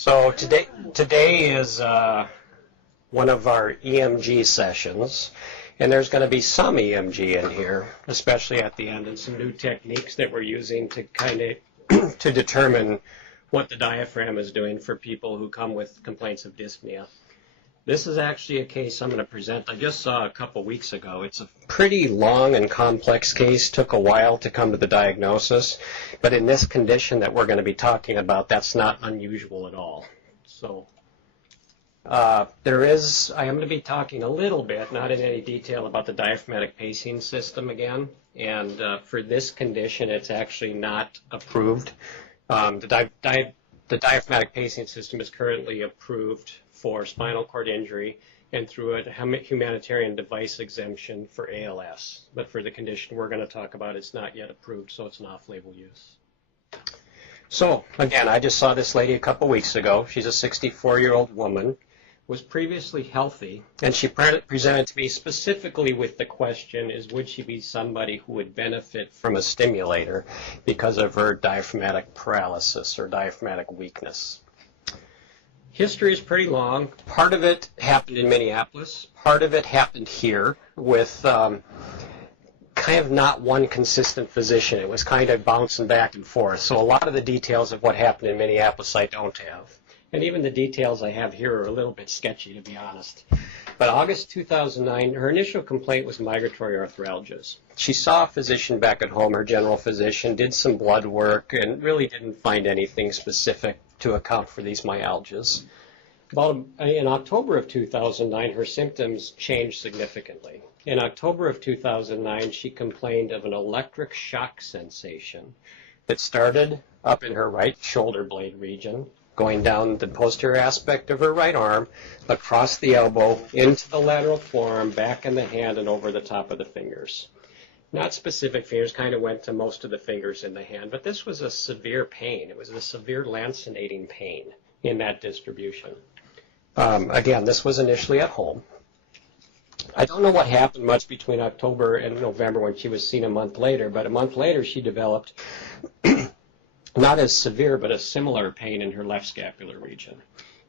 So today is one of our EMG sessions, and there's going to be some EMG in here, especially at the end, and some new techniques that we're using to kind of to determine what the diaphragm is doing for people who come with complaints of dyspnea. This is actually a case I'm going to present. I just saw a couple weeks ago. It's a pretty long and complex case. Took a while to come to the diagnosis, but in this condition that we're going to be talking about, that's not unusual at all. So I am going to be talking a little bit, not in any detail, about the diaphragmatic pacing system again. And for this condition, it's actually not approved. The diaphragmatic pacing system is currently approved for spinal cord injury and through a humanitarian device exemption for ALS. But for the condition we're going to talk about, it's not yet approved, so it's an off-label use. So, again, I just saw this lady a couple weeks ago. She's a 64-year-old woman, was previously healthy, and she presented to me specifically with the question is, would she be somebody who would benefit from a stimulator because of her diaphragmatic paralysis or diaphragmatic weakness? History is pretty long. Part of it happened in Minneapolis. Part of it happened here with kind of not one consistent physician. It was kind of bouncing back and forth. So a lot of the details of what happened in Minneapolis I don't have. And even the details I have here are a little bit sketchy, to be honest. But August 2009, her initial complaint was migratory arthralgias. She saw a physician back at home, her general physician, did some blood work, and really didn't find anything specific to account for these myalgias. In October of 2009, her symptoms changed significantly. In October of 2009, she complained of an electric shock sensation that started up in her right shoulder blade region, going down the posterior aspect of her right arm, across the elbow, into the lateral forearm, back in the hand, and over the top of the fingers. Not specific fingers, kind of went to most of the fingers in the hand, but this was a severe pain. It was a severe lancinating pain in that distribution. Again, this was initially at home. I don't know what happened much between October and November when she was seen a month later, but a month later she developed not as severe, but a similar pain in her left scapular region.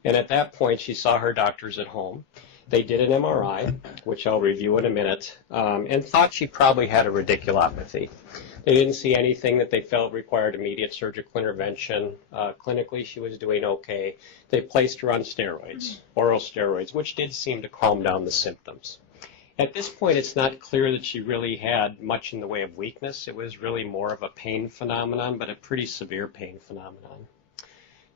And at that point, she saw her doctors at home. They did an MRI, which I'll review in a minute, and thought she probably had a radiculopathy. They didn't see anything that they felt required immediate surgical intervention. Clinically, she was doing okay. They placed her on steroids, oral steroids, which did seem to calm down the symptoms. At this point, it's not clear that she really had much in the way of weakness. It was really more of a pain phenomenon, but a pretty severe pain phenomenon.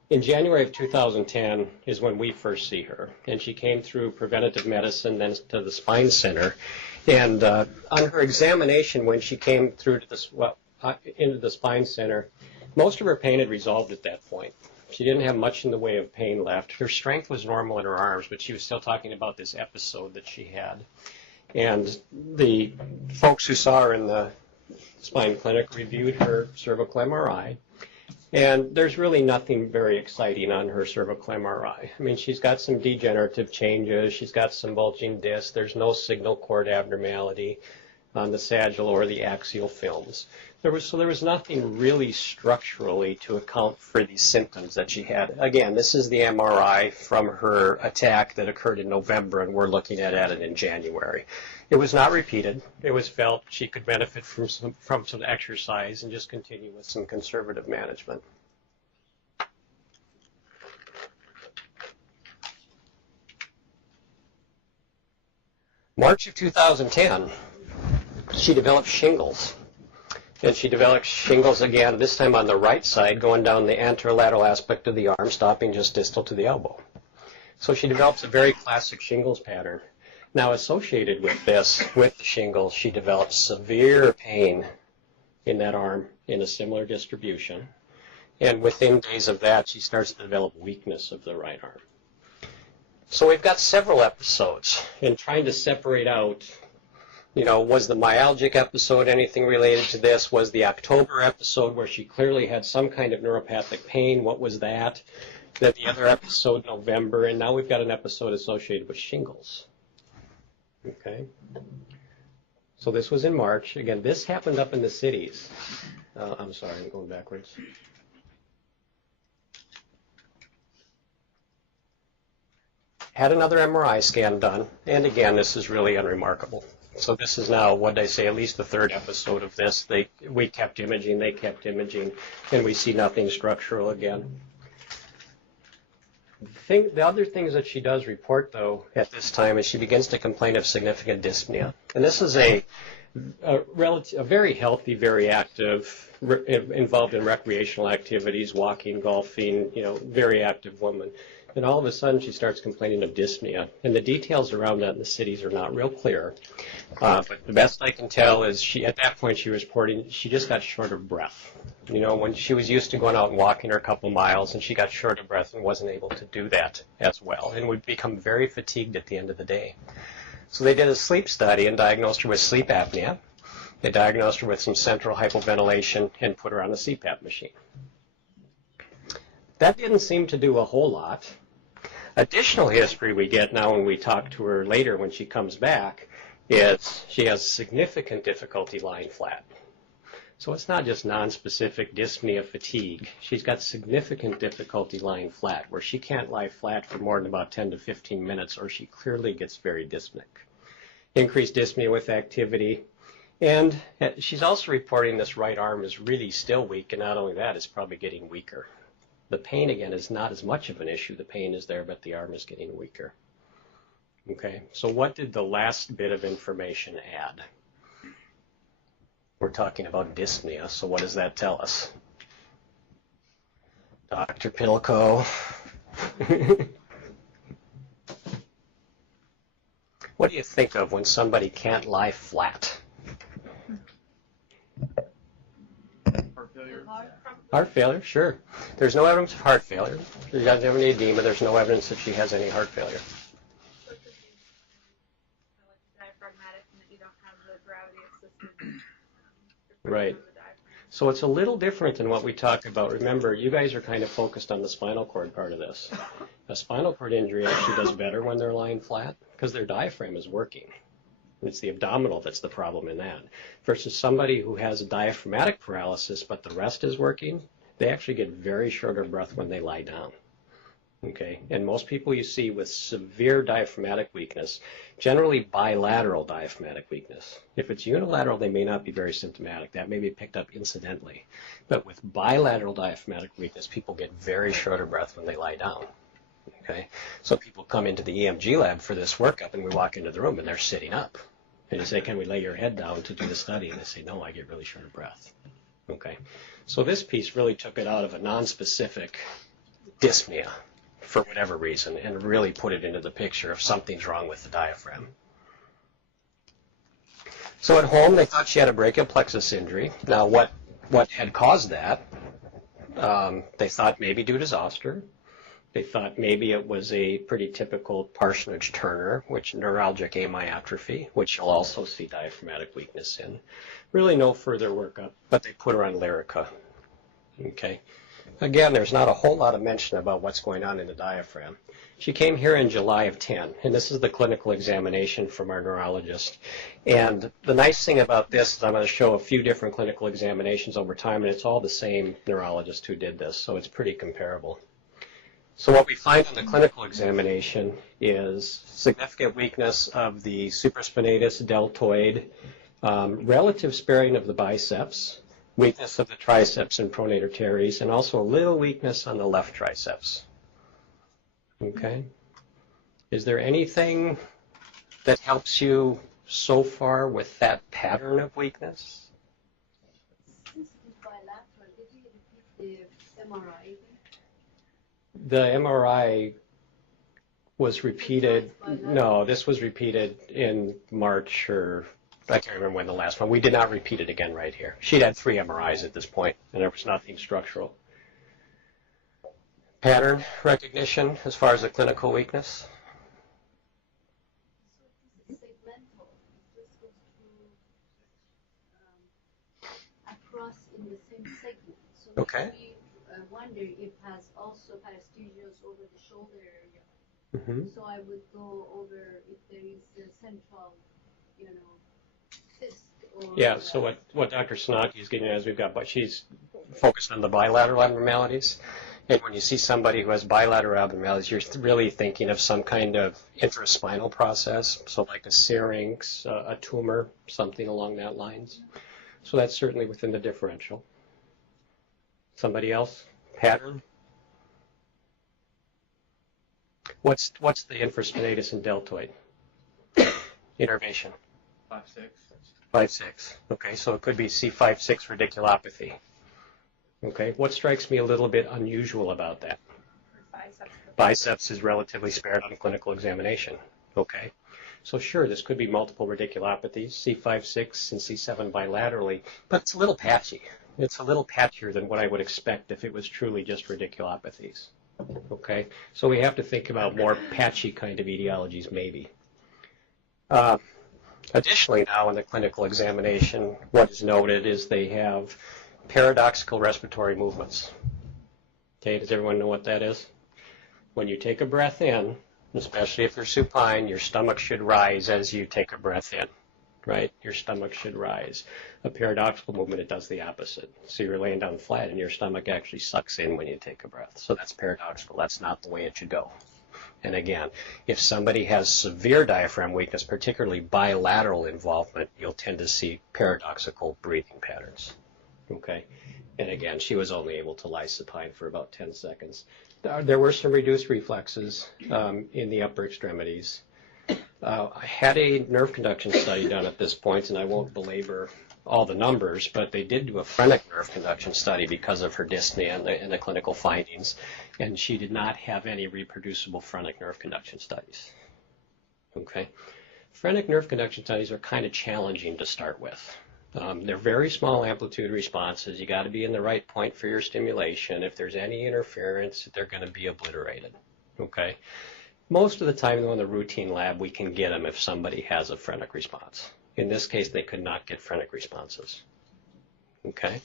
In January of 2010 is when we first see her, and she came through preventative medicine, then to the spine center. And on her examination, when she came through to into the spine center, most of her pain had resolved at that point. She didn't have much in the way of pain left. Her strength was normal in her arms, but she was still talking about this episode that she had. And the folks who saw her in the spine clinic reviewed her cervical MRI. And there's really nothing very exciting on her cervical MRI. I mean, she's got some degenerative changes. She's got some bulging discs. There's no signal cord abnormality on the sagittal or the axial films. There was nothing really structurally to account for these symptoms that she had. Again, this is the MRI from her attack that occurred in November, and we're looking at it in January. It was not repeated. It was felt she could benefit from some exercise and just continue with some conservative management. March of 2010, she developed shingles. And she developed shingles again, this time on the right side, going down the anterolateral aspect of the arm, stopping just distal to the elbow. So she develops a very classic shingles pattern. Now, associated with this, with the shingles, she develops severe pain in that arm in a similar distribution. And within days of that, she starts to develop weakness of the right arm. So we've got several episodes in trying to separate out, was the myalgic episode anything related to this? Was the October episode where she clearly had some kind of neuropathic pain? What was that? Then the other episode, November, and now we've got an episode associated with shingles. Okay. So this was in March. Again, this happened up in the cities. I'm sorry, I'm going backwards. had another MRI scan done, and again, this is really unremarkable. So this is now, what did I say, at least the third episode of this. We kept imaging, they kept imaging, and we see nothing structural again. The other things that she does report, though, at this time is she begins to complain of significant dyspnea. And this is a very healthy, very active, involved in recreational activities, walking, golfing, very active woman. And all of a sudden she starts complaining of dyspnea. And the details around that in the cities are not real clear. But the best I can tell is at that point she was reporting she just got short of breath. When she was used to going out and walking her a couple miles, and she got short of breath and wasn't able to do that as well, and would become very fatigued at the end of the day. So they did a sleep study and diagnosed her with sleep apnea. They diagnosed her with some central hypoventilation and put her on a CPAP machine. That didn't seem to do a whole lot. Additional history we get now when we talk to her later when she comes back is she has significant difficulty lying flat. So it's not just nonspecific dyspnea fatigue. She's got significant difficulty lying flat, where she can't lie flat for more than about 10 to 15 minutes, or she clearly gets very dyspneic. Increased dyspnea with activity. And she's also reporting this right arm is really still weak, and not only that, it's probably getting weaker. The pain, again, is not as much of an issue. The pain is there, but the arm is getting weaker. Okay, so what did the last bit of information add? We're talking about dyspnea, so what does that tell us? Dr. Pilko. What do you think of when somebody can't lie flat? Heart failure. Heart failure, sure. There's no evidence of heart failure. She doesn't have any edema. There's no evidence that she has any heart failure. Diaphragmatic, and that you don't have the gravity assisted. Right. So it's a little different than what we talk about. Remember, you guys are kind of focused on the spinal cord part of this. A spinal cord injury actually does better when they're lying flat because their diaphragm is working. It's the abdominal that's the problem in that. Versus somebody who has a diaphragmatic paralysis but the rest is working, they actually get very short of breath when they lie down. Okay, and most people you see with severe diaphragmatic weakness, generally bilateral diaphragmatic weakness. If it's unilateral, they may not be very symptomatic. That may be picked up incidentally. But with bilateral diaphragmatic weakness, people get very short of breath when they lie down. Okay, so people come into the EMG lab for this workup, and we walk into the room, and they're sitting up. And you say, can we lay your head down to do the study? And they say, no, I get really short of breath. Okay, so this piece really took it out of a nonspecific dyspnea for whatever reason, and really put it into the picture of something's wrong with the diaphragm. So at home, they thought she had a brachial plexus injury. Now, what had caused that? They thought maybe due to zoster. They thought maybe it was a pretty typical Parsonage-Turner, which neuralgic amyotrophy, which you'll also see diaphragmatic weakness in. Really no further workup, but they put her on Lyrica. Okay. Again, there's not a whole lot of mention about what's going on in the diaphragm. She came here in July of 10, and this is the clinical examination from our neurologist. And the nice thing about this is I'm going to show a few different clinical examinations over time, and it's all the same neurologist who did this, so it's pretty comparable. So what we find in the clinical examination is significant weakness of the supraspinatus deltoid, relative sparing of the biceps, weakness of the triceps and pronator teres, and also a little weakness on the left triceps. Okay. Is there anything that helps you so far with that pattern of weakness? Since it is bilateral, did you repeat the MRI? The MRI was repeated. No, this was repeated in March, or I can't remember when the last one. We did not repeat it again right here. She'd had 3 MRIs at this point, and there was nothing structural. Pattern recognition as far as the clinical weakness? So this is segmental. This goes through across in the same segment. So Okay. we wonder if it has also paresthesias over the shoulder area. Mm-hmm. So I would go over if there is a central, cyst. Or Yeah, so what Dr. Snodky is getting at is we've got, but she's focused on the bilateral abnormalities. And when you see somebody who has bilateral abnormalities, you're really thinking of some kind of intraspinal process, so like a syrinx, a tumor, something along that lines. So that's certainly within the differential. Somebody else? Pattern? What's the infraspinatus and deltoid? Innervation. 5-6. 5-6. Okay, so it could be C5-6 radiculopathy. Okay, what strikes me a little bit unusual about that? Biceps is relatively spared on clinical examination. Okay, so sure, this could be multiple radiculopathies, C5-6 and C7 bilaterally, but it's a little patchy. It's a little patchier than what I would expect if it was truly just radiculopathies. Okay, so we have to think about more patchy kind of etiologies maybe. Additionally, now in the clinical examination, what is noted is they have paradoxical respiratory movements. Okay, does everyone know what that is? When you take a breath in, especially if you're supine, your stomach should rise as you take a breath in, right? Your stomach should rise. A paradoxical movement, it does the opposite. So you're laying down flat and your stomach actually sucks in when you take a breath. So that's paradoxical. That's not the way it should go. And again, if somebody has severe diaphragm weakness, particularly bilateral involvement, you'll tend to see paradoxical breathing patterns. Okay, and again, she was only able to lie supine for about 10 seconds. There were some reduced reflexes in the upper extremities. I had a nerve conduction study done at this point, and I won't belabor all the numbers, but they did do a phrenic nerve conduction study because of her dyspnea and the clinical findings, and she did not have any reproducible phrenic nerve conduction studies. Okay, phrenic nerve conduction studies are kind of challenging to start with. They're very small amplitude responses. You got to be in the right point for your stimulation. If there's any interference, they're going to be obliterated. Okay. Most of the time, though, in the routine lab, we can get them if somebody has a phrenic response. In this case, they could not get phrenic responses. Okay.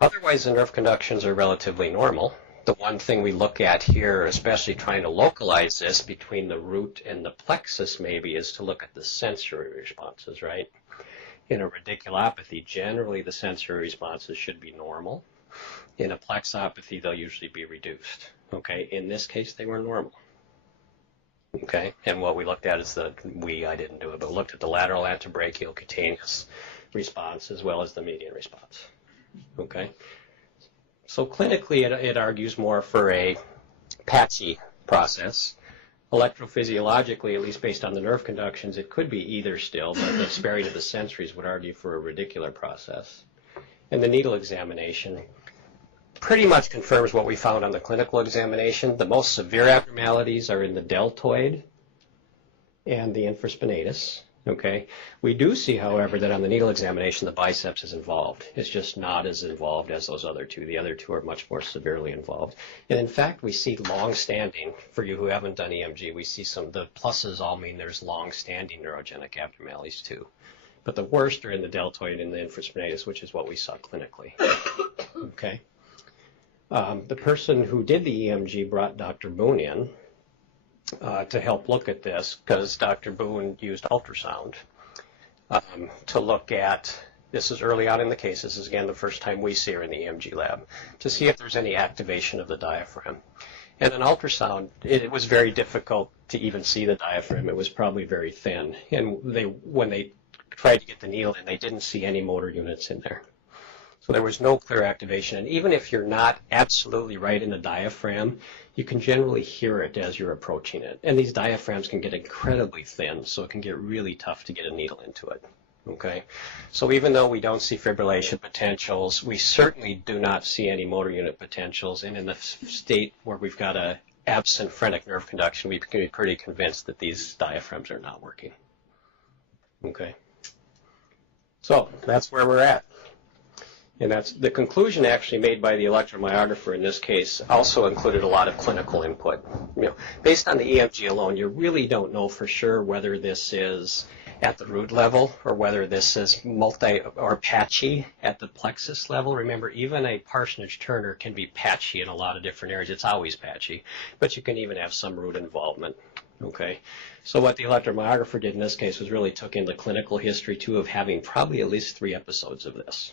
Otherwise, the nerve conductions are relatively normal. The one thing we look at here, especially trying to localize this between the root and the plexus maybe, is to look at the sensory responses, right? In a radiculopathy, generally the sensory responses should be normal. In a plexopathy, they'll usually be reduced. Okay, in this case, they were normal. Okay, and what we looked at is I didn't do it, but looked at the lateral antebrachial cutaneous response as well as the median response. Okay, so clinically, it argues more for a patchy process. Electrophysiologically, at least based on the nerve conductions, it could be either still, but the sparing of the sensories would argue for a radicular process. And the needle examination pretty much confirms what we found on the clinical examination. The most severe abnormalities are in the deltoid and the infraspinatus. Okay. We do see, however, that on the needle examination, the biceps is involved. It's just not as involved as those other two. The other two are much more severely involved. And in fact, we see long-standing, for you who haven't done EMG, we see the pluses all mean there's long-standing neurogenic abnormalities too. But the worst are in the deltoid and the infraspinatus, which is what we saw clinically. Okay. The person who did the EMG brought Dr. Boon in to help look at this, because Dr. Boon used UltraSound to look at, this is early on in the case, this is again the first time we see her in the EMG lab, to see if there's any activation of the diaphragm. And an ultrasound, it was very difficult to even see the diaphragm. It was probably very thin. And when they tried to get the needle in, they didn't see any motor units in there. So there was no clear activation. And even if you're not absolutely right in the diaphragm, you can generally hear it as you're approaching it. And these diaphragms can get incredibly thin, so it can get really tough to get a needle into it. Okay? So even though we don't see fibrillation potentials, we certainly do not see any motor unit potentials. And in the state where we've got a absent phrenic nerve conduction, we can be pretty convinced that these diaphragms are not working. Okay? So that's where we're at. And that's the conclusion actually made by the electromyographer in this case also included a lot of clinical input. Based on the EMG alone, you really don't know for sure whether this is at the root level or whether this is multi or patchy at the plexus level. Remember, even a Parsonage-Turner can be patchy in a lot of different areas. It's always patchy, but you can even have some root involvement. Okay, so what the electromyographer did in this case was really took in the clinical history too of having probably at least 3 episodes of this.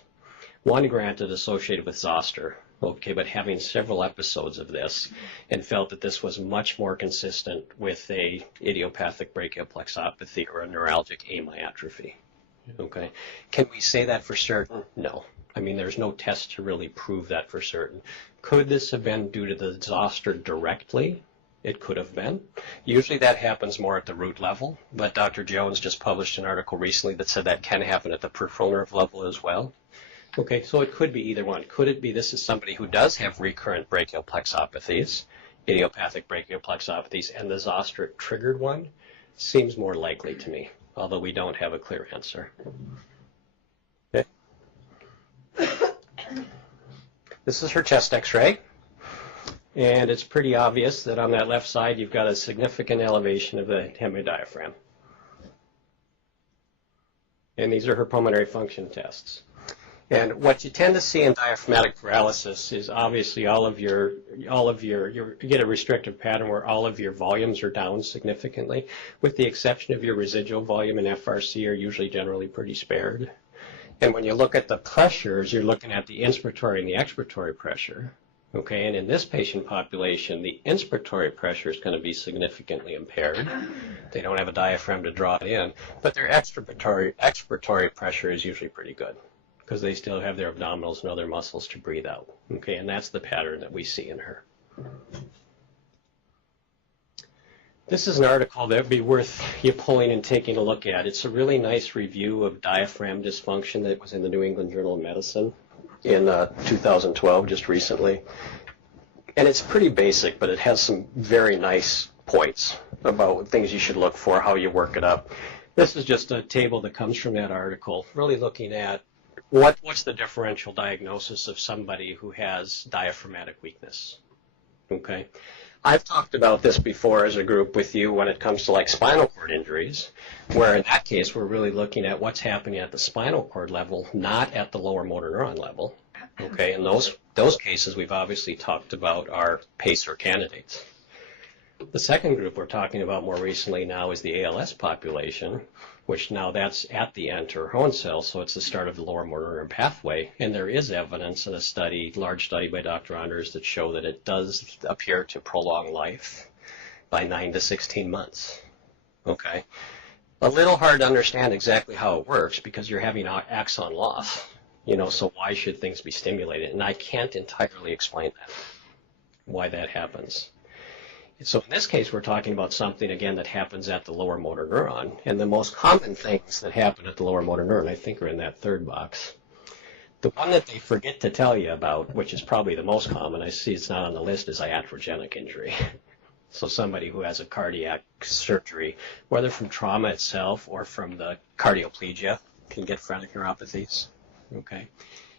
One granted associated with zoster, okay, but having several episodes of this, and felt that this was much more consistent with a idiopathic brachial plexopathy or a neuralgic amyotrophy. Okay, can we say that for certain? No. I mean, there's no test to really prove that for certain. Could this have been due to the zoster directly? It could have been. Usually that happens more at the root level, but Dr. Jones just published an article recently that said that can happen at the peripheral nerve level as well. Okay, so it could be either one. Could it be this is somebody who does have recurrent brachial plexopathies, idiopathic brachial plexopathies, and the zoster triggered one? Seems more likely to me, although we don't have a clear answer. Okay. This is her chest x-ray, and it's pretty obvious that on that left side you've got a significant elevation of the hemidiaphragm. And these are her pulmonary function tests. And what you tend to see in diaphragmatic paralysis is obviously you get a restrictive pattern where all of your volumes are down significantly, with the exception of your residual volume and FRC are usually generally pretty spared. And when you look at the pressures, you're looking at the inspiratory and the expiratory pressure. Okay, and in this patient population, the inspiratory pressure is going to be significantly impaired. They don't have a diaphragm to draw it in, but their expiratory pressure is usually pretty good, because they still have their abdominals and other muscles to breathe out. Okay, and that's the pattern that we see in her. This is an article that would be worth you pulling and taking a look at. It's a really nice review of diaphragm dysfunction that was in the New England Journal of Medicine in 2012, just recently. And it's pretty basic, but it has some very nice points about things you should look for, how you work it up. This is just a table that comes from that article, really looking at what's the differential diagnosis of somebody who has diaphragmatic weakness. Okay, I've talked about this before as a group with you when it comes to like spinal cord injuries, where in that case we're really looking at what's happening at the spinal cord level, not at the lower motor neuron level. Okay, and those cases we've obviously talked about are PACER candidates. The second group we're talking about more recently now is the ALS population, which now that's at the enter horn cell, so it's the start of the lower motor neuron pathway. And there is evidence in a study, large study by Dr. Anders, that show that it does appear to prolong life by 9 to 16 months. Okay, a little hard to understand exactly how it works because you're having axon loss. So why should things be stimulated? And I can't entirely explain that, why that happens. So in this case, we're talking about something, again, that happens at the lower motor neuron. And the most common things that happen at the lower motor neuron, I think, are in that third box. The one that they forget to tell you about, which is probably the most common, I see it's not on the list, is iatrogenic injury. So somebody who has a cardiac surgery, whether from trauma itself or from the cardioplegia, can get phrenic neuropathies. Okay.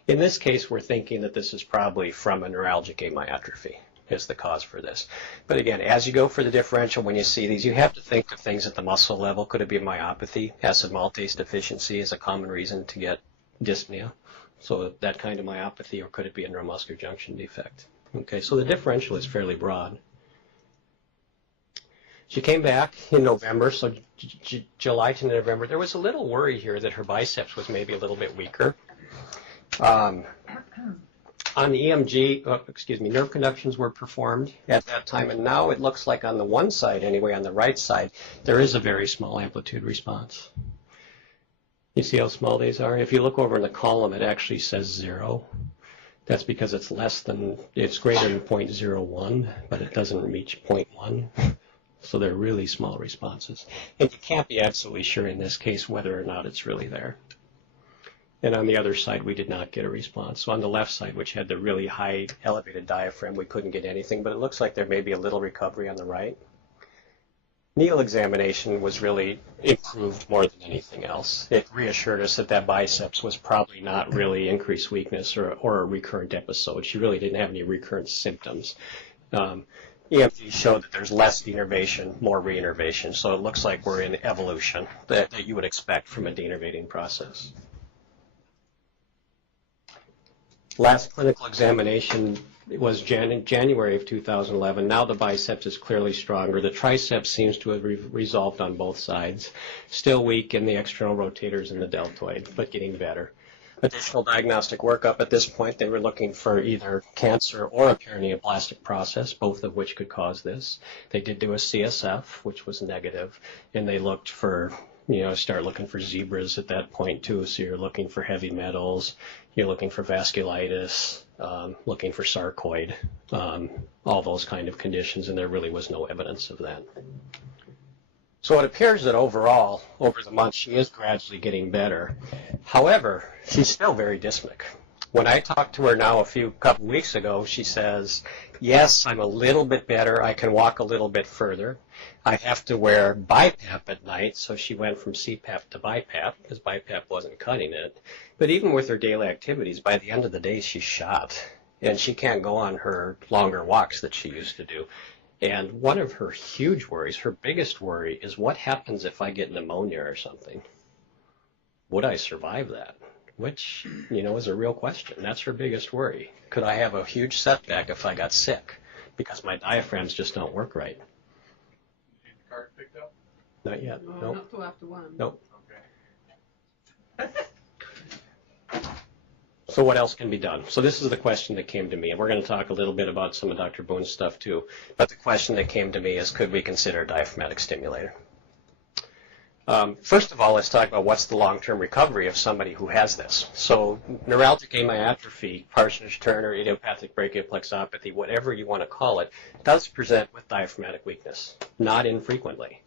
In this case, we're thinking that this is probably from a neuralgic amyotrophy is the cause for this. But again, as you go for the differential, when you see these, you have to think of things at the muscle level. Could it be myopathy? Acid maltase deficiency is a common reason to get dyspnea. So that kind of myopathy, or could it be a neuromuscular junction defect? Okay, so the differential is fairly broad. She came back in November, so July to November. There was a little worry here that her biceps was maybe a little bit weaker. On the EMG, nerve conductions were performed at that time, and now it looks like on the one side, anyway, on the right side, there is a very small amplitude response. You see how small these are? If you look over in the column, it actually says 0. That's because it's greater than 0.01, but it doesn't reach 0.1. So they're really small responses. And you can't be absolutely sure in this case whether or not it's really there. And on the other side, we did not get a response. So on the left side, which had the really high elevated diaphragm, we couldn't get anything, but it looks like there may be a little recovery on the right. Needle examination was really improved more than anything else. It reassured us that that biceps was probably not really increased weakness or a recurrent episode. She really didn't have any recurrent symptoms. EMG showed that there's less denervation, more reinnervation, so it looks like we're in evolution that you would expect from a denervating process. Last clinical examination was January of 2011. Now the biceps is clearly stronger. The triceps seems to have resolved on both sides. Still weak in the external rotators and the deltoid, but getting better. additional diagnostic workup. At this point, they were looking for either cancer or a perineoplastic process, both of which could cause this. They did do a CSF, which was negative, and they looked for, start looking for zebras at that point too. So you're looking for heavy metals, you're looking for vasculitis, looking for sarcoid, all those kind of conditions, and there really was no evidence of that. So it appears that overall, over the months, she is gradually getting better. However, she's still very dyspneic. When I talked to her now couple weeks ago, she says, yes, I'm a little bit better. I can walk a little bit further. I have to wear BiPAP at night, so she went from CPAP to BiPAP because BiPAP wasn't cutting it. But even with her daily activities, by the end of the day, she's shot, and she can't go on her longer walks that she used to do. And one of her huge worries, her biggest worry, is what happens if I get pneumonia or something? Would I survive that? Which, is a real question. That's her biggest worry. Could I have a huge setback if I got sick? Because my diaphragms just don't work right. Did the card picked up? Not yet. No, Nope. not till after 1. Nope. Okay. So what else can be done? So this is the question that came to me, and we're going to talk a little bit about some of Dr. Boon's stuff too. But the question that came to me is, could we consider a diaphragmatic stimulator? First of all, let's talk about what's the long-term recovery of somebody who has this. So neuralgic amyotrophy, Parsonage-Turner, idiopathic brachioplexopathy, whatever you want to call it, does present with diaphragmatic weakness, not infrequently.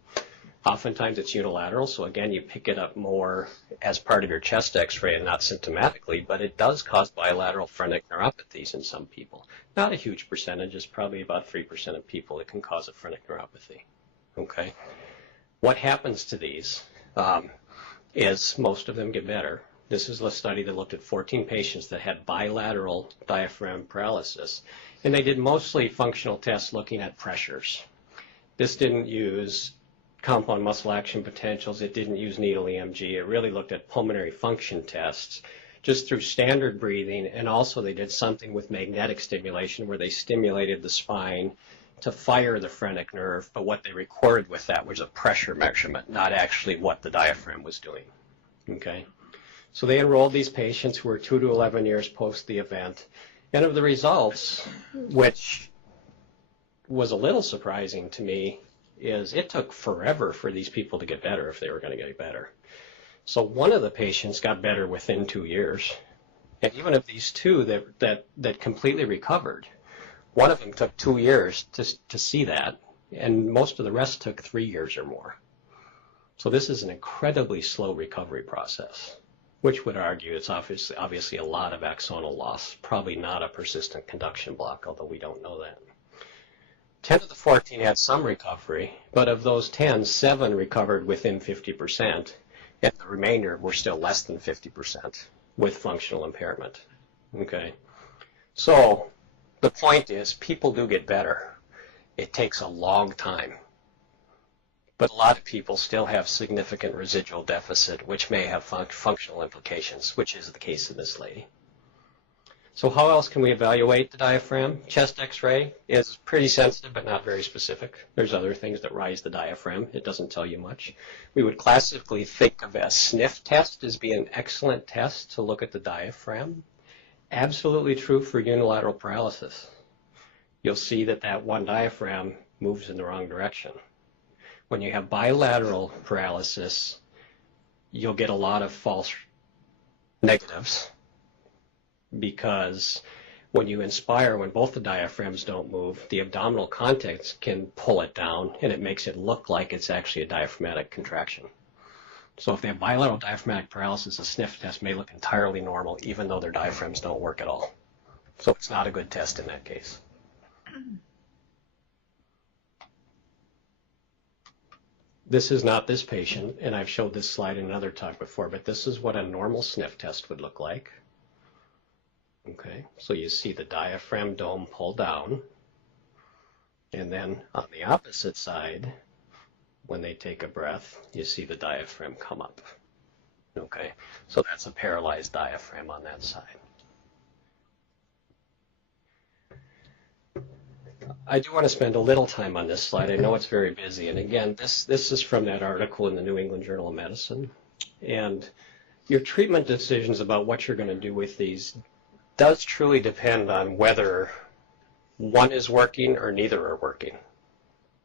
Oftentimes it's unilateral, so again, you pick it up more as part of your chest x-ray and not symptomatically, but it does cause bilateral phrenic neuropathies in some people. Not a huge percentage, it's probably about 3% of people that can cause a phrenic neuropathy. Okay. What happens to these is most of them get better. This is a study that looked at 14 patients that had bilateral diaphragm paralysis, and they did mostly functional tests looking at pressures. This didn't use compound muscle action potentials. It didn't use needle EMG. It really looked at pulmonary function tests just through standard breathing, and also they did something with magnetic stimulation where they stimulated the spine to fire the phrenic nerve, but what they recorded with that was a pressure measurement, not actually what the diaphragm was doing. Okay? So they enrolled these patients who were 2 to 11 years post the event, and of the results, which was a little surprising to me, is it took forever for these people to get better if they were going to get better. So one of the patients got better within 2 years. And even of these two that completely recovered, one of them took 2 years to see that, and most of the rest took 3 years or more. So this is an incredibly slow recovery process, which would argue it's obviously a lot of axonal loss, probably not a persistent conduction block, although we don't know that. 10 of the 14 had some recovery, but of those 10, 7 recovered within 50%, and the remainder were still less than 50% with functional impairment. Okay? So the point is, people do get better. It takes a long time. But a lot of people still have significant residual deficit, which may have functional implications, which is the case in this lady. So how else can we evaluate the diaphragm? Chest x-ray is pretty sensitive, but not very specific. There's other things that rise the diaphragm. It doesn't tell you much. We would classically think of a sniff test as being an excellent test to look at the diaphragm. Absolutely true for unilateral paralysis. You'll see that one diaphragm moves in the wrong direction. When you have bilateral paralysis, you'll get a lot of false negatives, because when you inspire, when both the diaphragms don't move, the abdominal contents can pull it down, and it makes it look like it's actually a diaphragmatic contraction. So if they have bilateral diaphragmatic paralysis, a sniff test may look entirely normal, even though their diaphragms don't work at all. So it's not a good test in that case. This is not this patient, and I've showed this slide in another talk before, but this is what a normal sniff test would look like. Okay, so you see the diaphragm dome pull down, and then on the opposite side, when they take a breath, you see the diaphragm come up. Okay, so that's a paralyzed diaphragm on that side. I do want to spend a little time on this slide. I know it's very busy, and again, this is from that article in the New England Journal of Medicine, and your treatment decisions about what you're going to do with these does truly depend on whether one is working or neither are working.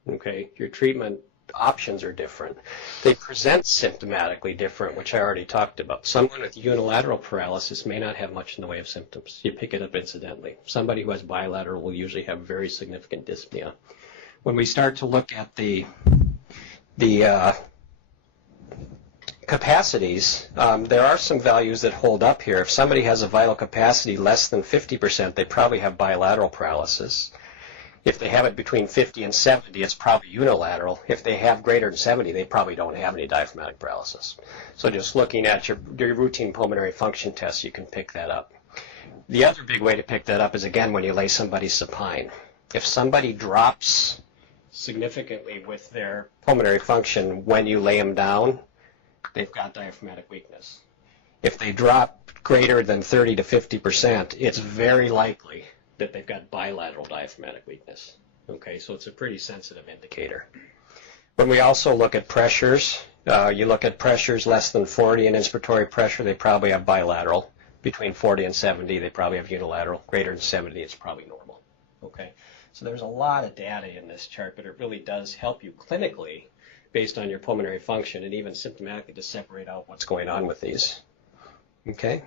Okay, your treatment options are different. They present symptomatically different, which I already talked about. Someone with unilateral paralysis may not have much in the way of symptoms. You pick it up incidentally. Somebody who has bilateral will usually have very significant dyspnea. When we start to look at the capacities, there are some values that hold up here. If somebody has a vital capacity less than 50%, they probably have bilateral paralysis. If they have it between 50 and 70, it's probably unilateral. If they have greater than 70, they probably don't have any diaphragmatic paralysis. So just looking at your routine pulmonary function tests, you can pick that up. The other big way to pick that up is, again, when you lay somebody supine. If somebody drops significantly with their pulmonary function when you lay them down, they've got diaphragmatic weakness. If they drop greater than 30 to 50%, it's very likely that they've got bilateral diaphragmatic weakness. Okay, so it's a pretty sensitive indicator. When we also look at pressures, you look at pressures less than 40 in inspiratory pressure, they probably have bilateral. Between 40 and 70, they probably have unilateral. Greater than 70, it's probably normal. Okay, so there's a lot of data in this chart, but it really does help you clinically based on your pulmonary function and even symptomatically to separate out what's going on with these. Okay.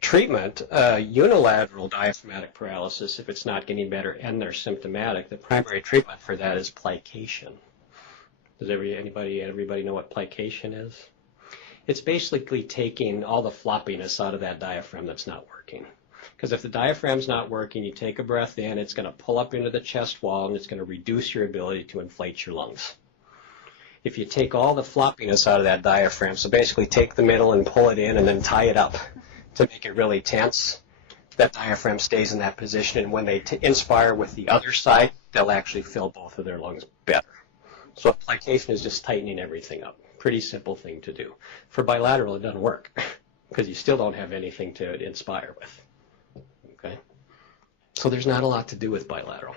Treatment, unilateral diaphragmatic paralysis, if it's not getting better and they're symptomatic, the primary treatment for that is plication. Does everybody know what plication is? It's basically taking all the floppiness out of that diaphragm that's not working. Because if the diaphragm's not working, you take a breath in, it's going to pull up into the chest wall and it's going to reduce your ability to inflate your lungs. If you take all the floppiness out of that diaphragm, so basically take the middle and pull it in and then tie it up to make it really tense, that diaphragm stays in that position, and when they inspire with the other side, they'll actually fill both of their lungs better. So plication is just tightening everything up. Pretty simple thing to do. For bilateral, it doesn't work because you still don't have anything to inspire with. Okay? So there's not a lot to do with bilateral.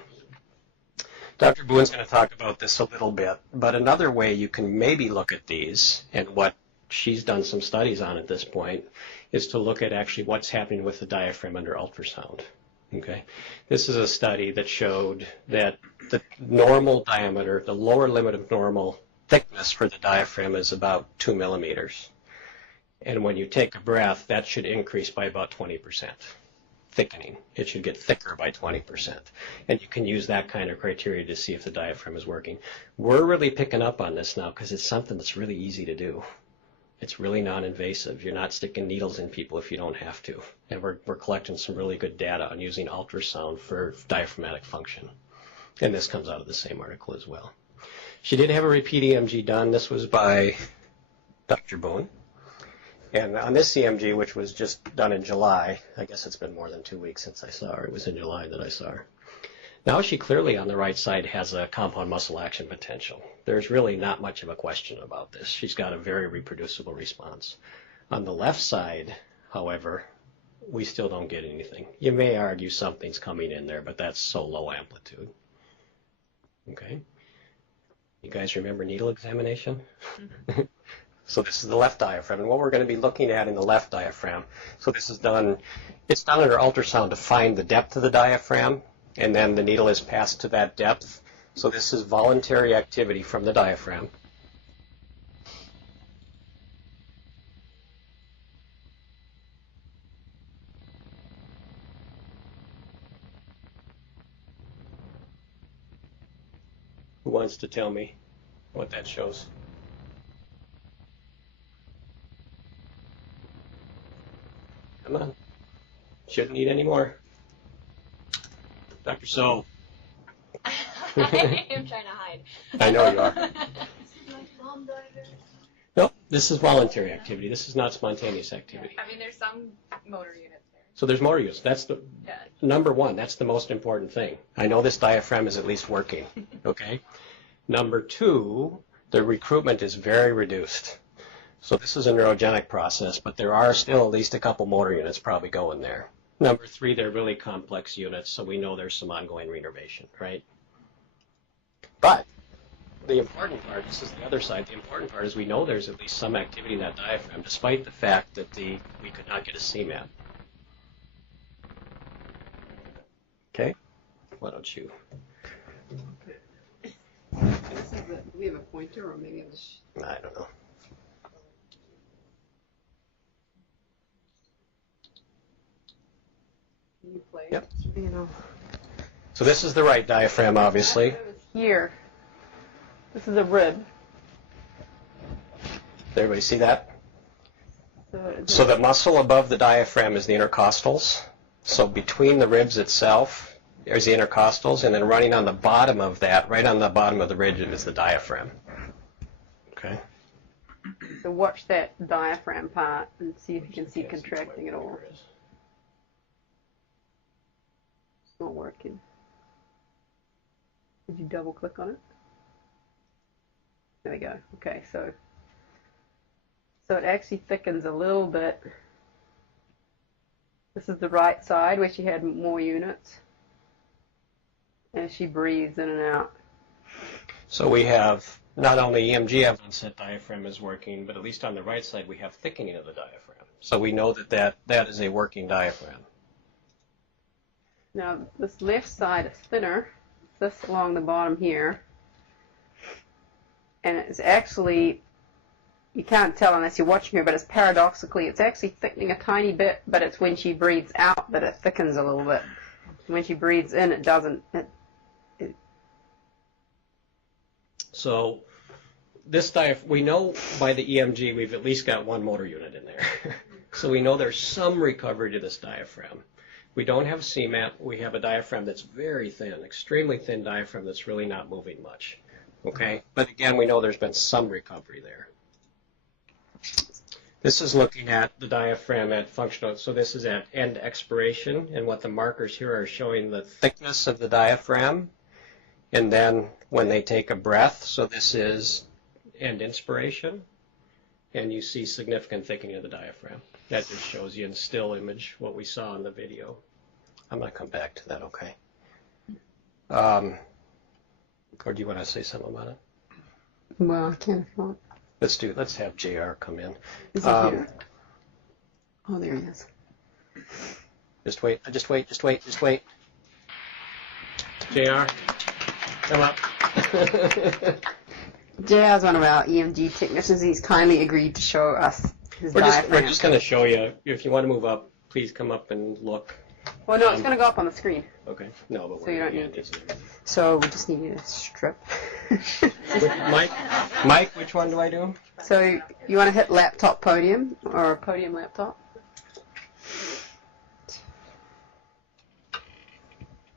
Dr. Boon's going to talk about this a little bit, but another way you can maybe look at these, and what she's done some studies on at this point, is to look at actually what's happening with the diaphragm under ultrasound. Okay, this is a study that showed that the normal diameter, the lower limit of normal thickness for the diaphragm is about 2 millimeters. And when you take a breath, that should increase by about 20%. Thickening. It should get thicker by 20%. And you can use that kind of criteria to see if the diaphragm is working. We're really picking up on this now because it's something that's really easy to do. It's really non-invasive. You're not sticking needles in people if you don't have to. And we're collecting some really good data on using ultrasound for diaphragmatic function. And this comes out of the same article as well. She did have a repeat EMG done. This was by Dr. Boon. And on this EMG, which was just done in July, I guess it's been more than 2 weeks since I saw her. It was in July that I saw her. Now she clearly on the right side has a compound muscle action potential. There's really not much of a question about this. She's got a very reproducible response. On the left side, however, we still don't get anything. You may argue something's coming in there, but that's so low amplitude. Okay. You guys remember needle examination? Mm-hmm. So this is the left diaphragm, and what we're going to be looking at in the left diaphragm. So this is done, it's done under ultrasound to find the depth of the diaphragm, and then the needle is passed to that depth. So this is voluntary activity from the diaphragm. Who wants to tell me what that shows? Come on. Shouldn't need any more. Dr. So. I am trying to hide. I know you are. This is like mom diver. No, this is voluntary activity. This is not spontaneous activity. I mean, there's some motor units there. So there's motor units. That's the number one. That's the most important thing. I know this diaphragm is at least working. Okay. Number two, the recruitment is very reduced. So this is a neurogenic process, but there are still at least a couple motor units probably going there. Number three, they're really complex units, so we know there's some ongoing reinnervation, right? But the important part, this is the other side, the important part is we know there's at least some activity in that diaphragm, despite the fact that we could not get a CMAP. Okay? Why don't you? Do we have a pointer, or maybe I'll just... I don't know. Can you play? Yep. You know. So this is the right diaphragm, obviously. Here. This is a rib. Does everybody see that? So, So the muscle above the diaphragm is the intercostals. So between the ribs itself, there's the intercostals, and then running on the bottom of that, right on the bottom of the rib, is the diaphragm. Okay. so watch that diaphragm part and see if you can see contracting at all. It's not working. Did you double click on it? There we go. Okay, so it actually thickens a little bit. This is the right side where she had more units. As she breathes in and out. So we have not only EMG evidence that diaphragm is working, but at least on the right side we have thickening of the diaphragm. So we know that is a working diaphragm. Now this left side is thinner, this along the bottom here, and it's actually, you can't tell unless you're watching her, but it's paradoxically, it's actually thickening a tiny bit, but it's when she breathes out that it thickens a little bit. When she breathes in, it doesn't. So this we know by the EMG we've at least got one motor unit in there. So we know there's some recovery to this diaphragm. We don't have CMAP. We have a diaphragm that's very thin, extremely thin diaphragm that's really not moving much. Okay? But again, we know there's been some recovery there. This is looking at the diaphragm at functional, so this is at end expiration, and what the markers here are showing the thickness of the diaphragm, and then when they take a breath, so this is end inspiration, and you see significant thickening of the diaphragm. That just shows you in still image what we saw in the video. I'm going to come back to that, okay? Or do you want to say something about it? Well, I can if you want. Let's have JR come in. Is he here? Oh, there he is. Just wait. JR, come up. JR's one of our EMG technicians. He's kindly agreed to show us his diaphragm. We're just going to show you. If you want to move up, please come up and look. Well, no, it's going to go up on the screen. Okay. No, but So you don't need to. So we just need you to strip. Mike, which one do I do? So you want to hit laptop podium or podium laptop?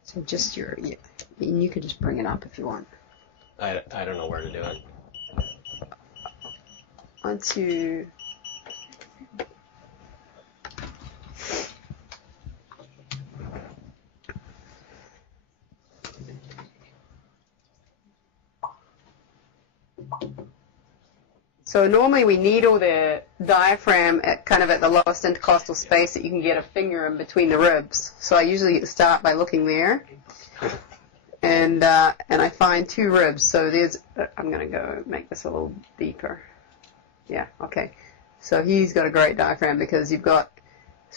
So just and you could just bring it up if you want. I don't know where to do it. Once you... So normally we needle the diaphragm at kind of at the lowest intercostal space that you can get a finger in between the ribs. So I usually start by looking there, and I find two ribs. So there's, I'm going to go make this a little deeper. Yeah, okay. So he's got a great diaphragm because you've got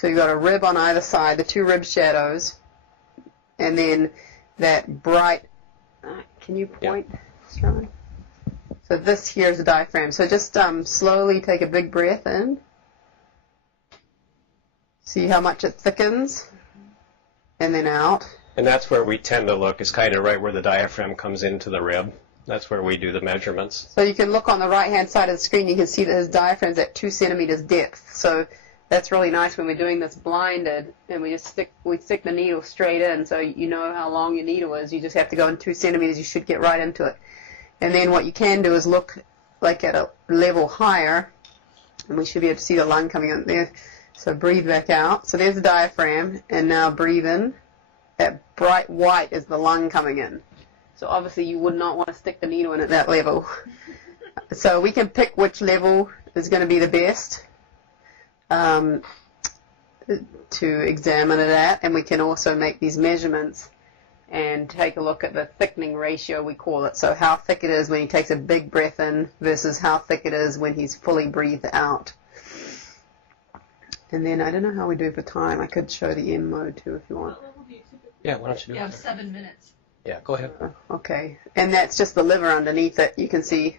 a rib on either side, the two rib shadows, and then that bright. Can you point, Strommen? So this here is the diaphragm. So just slowly take a big breath in. See how much it thickens, and then out. And that's where we tend to look, is kind of right where the diaphragm comes into the rib. That's where we do the measurements. So you can look on the right-hand side of the screen. You can see that his diaphragm's at 2 centimeters depth. So that's really nice when we're doing this blinded, and we stick the needle straight in. So you know how long your needle is. You just have to go in 2 centimeters. You should get right into it. And then what you can do is look like at a level higher, and we should be able to see the lung coming in there. So breathe back out. So there's the diaphragm, and now breathe in. That bright white is the lung coming in. So obviously you would not want to stick the needle in at that level. So we can pick which level is going to be the best to examine it at, and we can also make these measurements and take a look at the thickening ratio, we call it. So how thick it is when he takes a big breath in versus how thick it is when he's fully breathed out. And then I don't know how we do for time. I could show the M mode too if you want. Yeah, why don't you do You it? have 7 minutes. Yeah, go ahead. Okay, and that's just the liver underneath it, you can see.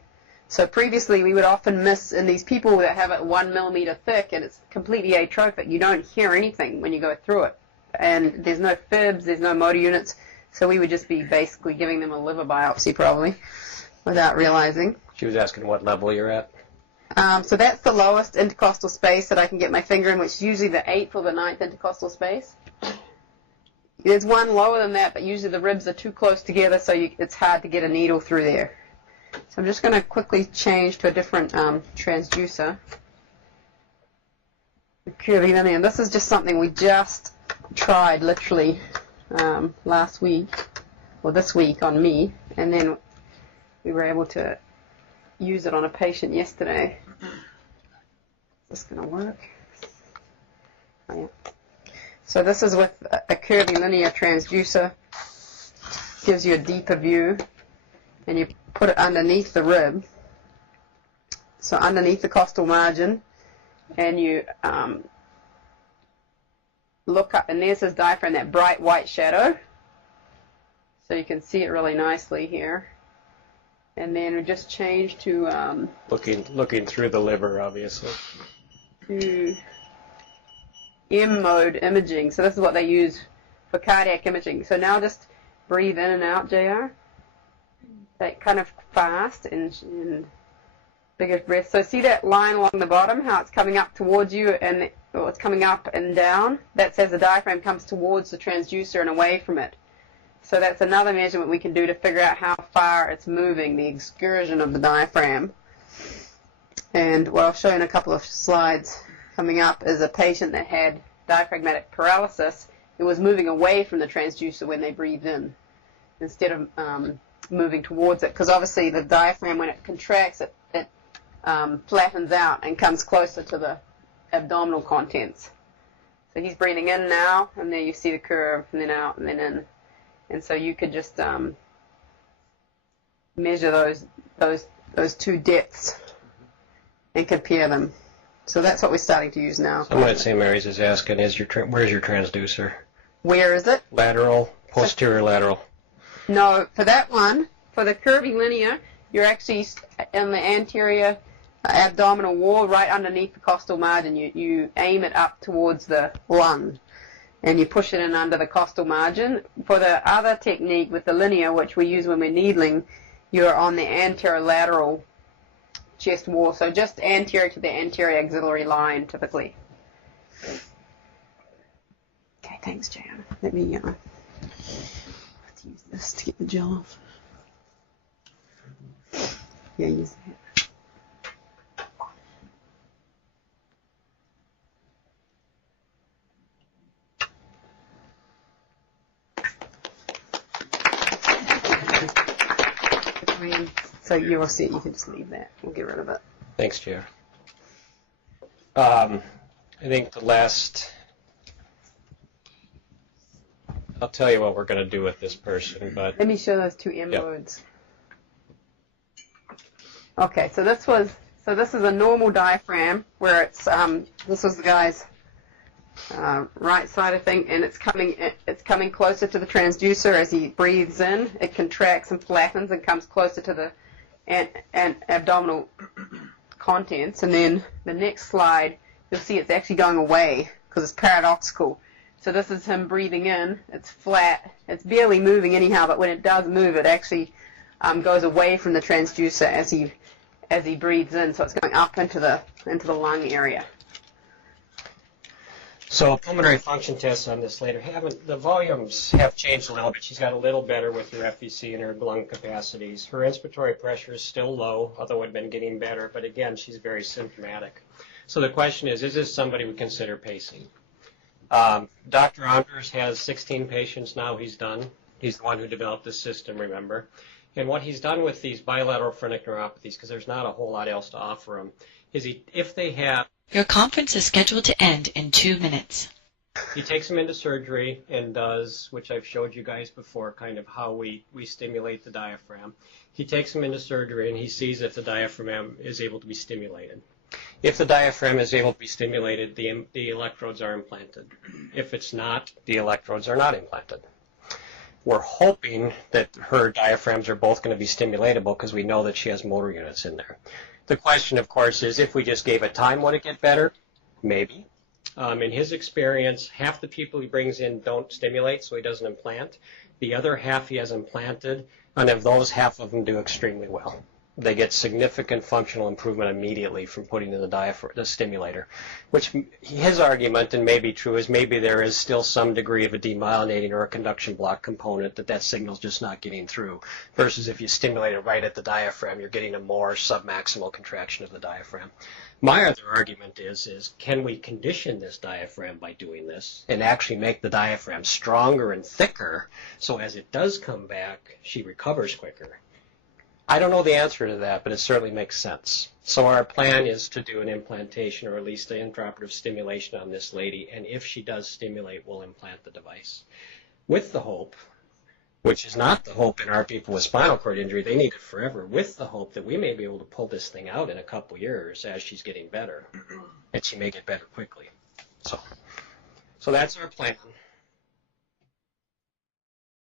So previously we would often miss in these people that have it 1 millimeter thick and it's completely atrophic. You don't hear anything when you go through it. And there's no fibs, there's no motor units, so we would just be basically giving them a liver biopsy probably without realizing. She was asking what level you're at. So that's the lowest intercostal space that I can get my finger in, which is usually the 8th or the 9th intercostal space. There's one lower than that, but usually the ribs are too close together, so it's hard to get a needle through there. So I'm just going to quickly change to a different transducer. The curvy linear. This is just something we just tried literally last week, or this week on me, and then we were able to use it on a patient yesterday. Is this going to work? Oh, yeah. So this is with a curvy linear transducer. Gives you a deeper view, and you put it underneath the rib. So underneath the costal margin, and you look up, and there's his diaphragm, that bright white shadow. So you can see it really nicely here. And then we just change to Looking through the liver, obviously. to M mode imaging. So this is what they use for cardiac imaging. So now just breathe in and out, JR. Like kind of fast and bigger breath. So see that line along the bottom, how it's coming up towards you, and it's coming up and down? That says the diaphragm comes towards the transducer and away from it. So that's another measurement we can do to figure out how far it's moving, the excursion of the diaphragm. And what I'll show you in a couple of slides coming up is a patient that had diaphragmatic paralysis. It was moving away from the transducer when they breathed in instead of moving towards it, because obviously the diaphragm, when it contracts, it flattens out and comes closer to the abdominal contents. So he's breathing in now, and there you see the curve, and then out, and then in. And so you could just measure those two depths and compare them. So that's what we're starting to use now. Someone at St. Mary's is asking, where's your transducer? Where is it? Lateral, posterior lateral. No, for that one, for the curvy linear, you're actually in the anterior abdominal wall, right underneath the costal margin. You aim it up towards the lung, and you push it in under the costal margin. For the other technique with the linear, which we use when we're needling, you're on the anterolateral chest wall, so just anterior to the anterior axillary line, typically. Okay, thanks, Jan. Let me use this to get the gel off. Yeah, use that. So you will see it. You can just leave that. We'll get rid of it. Thanks, Jer. I think the last... I'll tell you what we're going to do with this person, but... Let me show those two M Yep. modes. Okay, so this is a normal diaphragm where it's this was the guy's right side, I think, and it's coming closer to the transducer as he breathes in. It contracts and flattens and comes closer to the abdominal contents. And then the next slide, you'll see it's actually going away because it's paradoxical. So this is him breathing in. It's flat. It's barely moving anyhow, but when it does move, it actually goes away from the transducer as he breathes in. So it's going up into the lung area. So pulmonary function tests on this later the volumes have changed a little bit. She's got a little better with her FVC and her lung capacities. Her inspiratory pressure is still low, although it had been getting better. But again, she's very symptomatic. So the question is this somebody we consider pacing? Dr. Anders has 16 patients now he's done. He's the one who developed this system, remember. And what he's done with these bilateral phrenic neuropathies, because there's not a whole lot else to offer them, is if they have... Your conference is scheduled to end in 2 minutes. He takes them into surgery and does, which I've showed you guys before, kind of how we stimulate the diaphragm. He takes them into surgery and he sees if the diaphragm is able to be stimulated. If the diaphragm is able to be stimulated, the electrodes are implanted. If it's not, the electrodes are not implanted. We're hoping that her diaphragms are both going to be stimulatable because we know that she has motor units in there. The question, of course, is if we just gave it time, would it get better? Maybe. In his experience, half the people he brings in don't stimulate, so he doesn't implant. The other half he has implanted, and of those, half of them do extremely well. They get significant functional improvement immediately from putting in the stimulator, which his argument, and may be true, is maybe there is still some degree of a demyelinating or a conduction block component that signal's just not getting through, versus if you stimulate it right at the diaphragm, you're getting a more submaximal contraction of the diaphragm. My other argument is can we condition this diaphragm by doing this and actually make the diaphragm stronger and thicker so as it does come back, she recovers quicker? I don't know the answer to that, but it certainly makes sense. So our plan is to do an implantation or at least an intraoperative stimulation on this lady, and if she does stimulate, we'll implant the device. With the hope, which is not the hope in our people with spinal cord injury, they need it forever, with the hope that we may be able to pull this thing out in a couple years as she's getting better, and she may get better quickly. So that's our plan.